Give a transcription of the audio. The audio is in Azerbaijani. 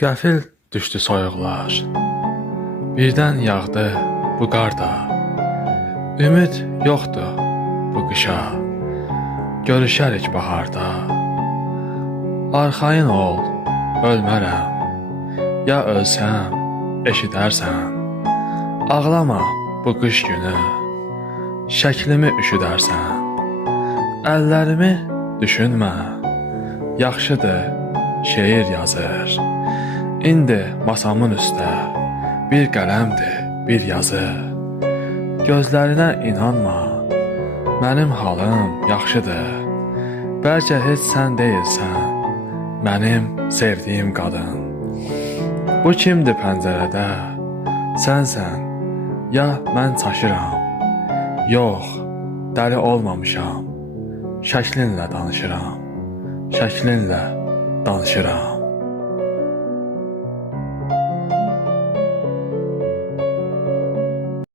Qəfil düşdü soyuqlar, birdən yağdı bu qar da. Ümid yoxdur bu qışa, görüşərik baharda. Arxayın ol, ölmərəm, ya ölsəm, eşidərsən. Ağlama bu qış günü, şəklimi üşüdərsən. Əllərimi düşünmə, yaxşıdır şeir yazır. İndi masamın üstə bir qələmdir, bir yazı. Gözlərinə inanma, mənim halım yaxşıdır. Bəlkə heç sən deyilsən, mənim sevdiyim qadın. Bu kimdir pəncərədə? Sənsən, ya mən çaşıram? Yox, dəli olmamışam. Şəklinlə danışıram, şəklinlə danışıram.